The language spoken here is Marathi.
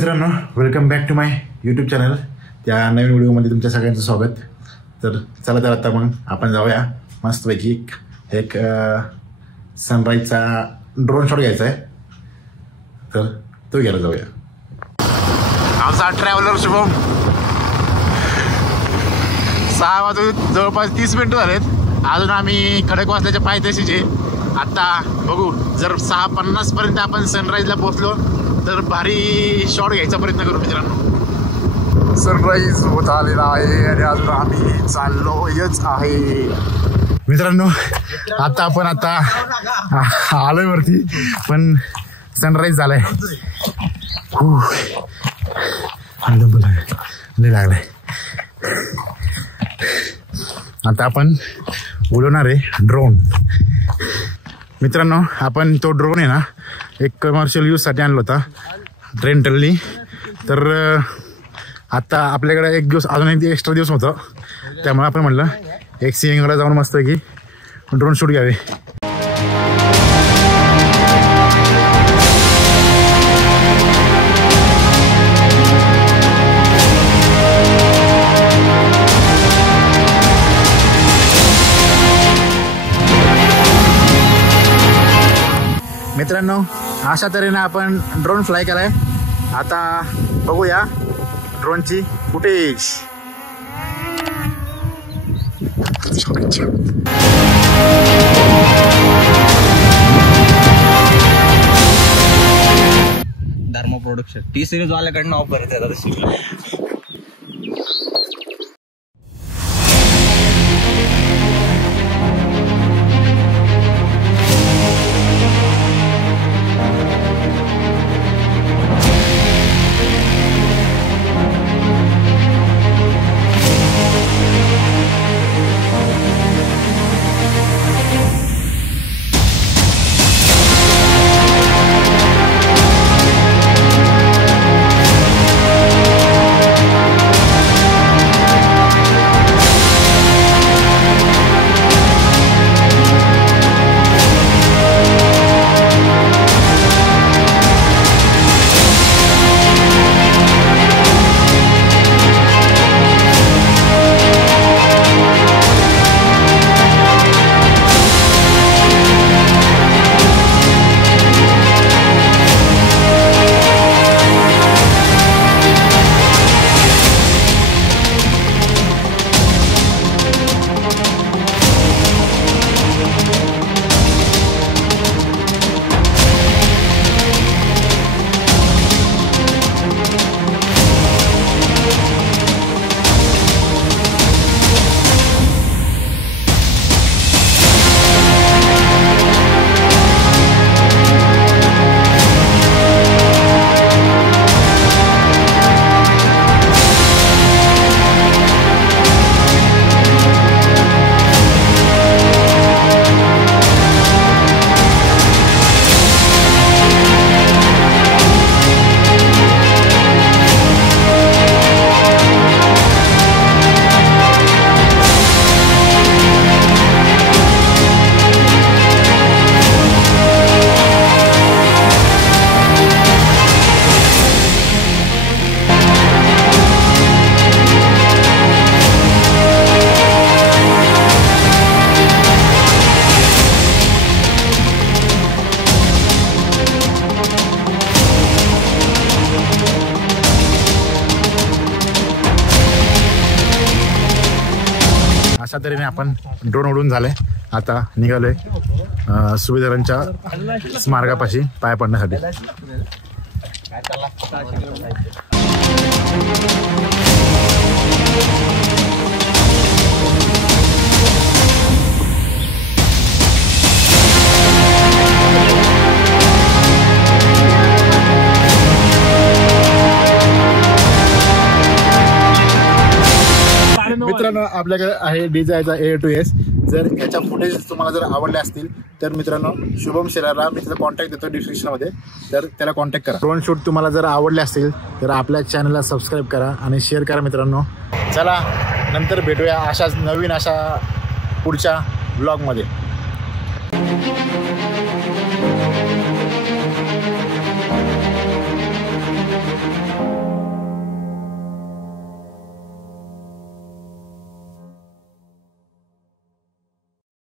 मित्रांनो, welcome back to my YouTube channel. त्या नवीन व्हिडिओमध्ये तुमच्या सगळ्यांचं स्वागत. तर चला तर आता मग आपण जाऊया मस्तपैकी एक सनराईजचा ड्रोन शॉट घ्यायचा आहे. तर तो घ्यायला जाऊया. आमचा ट्रॅव्हलर शुभम 6 वाजून जवळपास 30 मिनिटं झालेत. अजून आम्ही खडकवासल्याच्या पायथ्याशीचे. आता बघू, जर 6:50 पर्यंत आपण सनराईजला पोहोचलो तर भारी शॉट घ्यायचा प्रयत्न करू मित्रांनो. सनराईज होत आलेला आहे आणि अजून आम्ही चाललोयच आहे मित्रांनो. आता आपण आलोय वरती, पण सनराईज झालाय. लय लागलाय. आता आपण उडवणार आहे ड्रोन मित्रांनो. आपण तो ड्रोन आहे ना, एक कमर्शियल यूजसाठी आणला होता रेंटलनी. तर आता आपल्याकडे एक दिवस अजून एक एक्स्ट्रा दिवस होतं, त्यामुळे आपण म्हटलं एक सिंहगडला जाऊन मस्त की ड्रोन शूट घ्यावे. मित्रांनो, अशा तऱ्हेने आपण ड्रोन फ्लाय केलाय. आता बघूया ड्रोनची फुटेज. धर्म प्रोडक्शन टी सिरीज वाल्याकडनं ऑफर येतात. अशा तऱ्हेने आपण ड्रोन उडून झालंय. आता निघालोय सुभेदारांच्या स्मारकापाशी पाय पडण्यासाठी. मित्रांनो, आपल्याकडे आहे DJIचा A2S. जर याच्या फुटेज तुम्हाला जर आवडले असतील तर मित्रांनो, शुभम शेलारला मी त्याचा कॉन्टॅक्ट देतो डिस्क्रिप्शनमध्ये, तर त्याला कॉन्टॅक्ट करा. ड्रोन शूट तुम्हाला जर आवडले असतील तर आपल्या चॅनलला सबस्क्राईब करा आणि शेअर करा मित्रांनो. चला, नंतर भेटूया अशाच नवीन पुढच्या ब्लॉगमध्ये.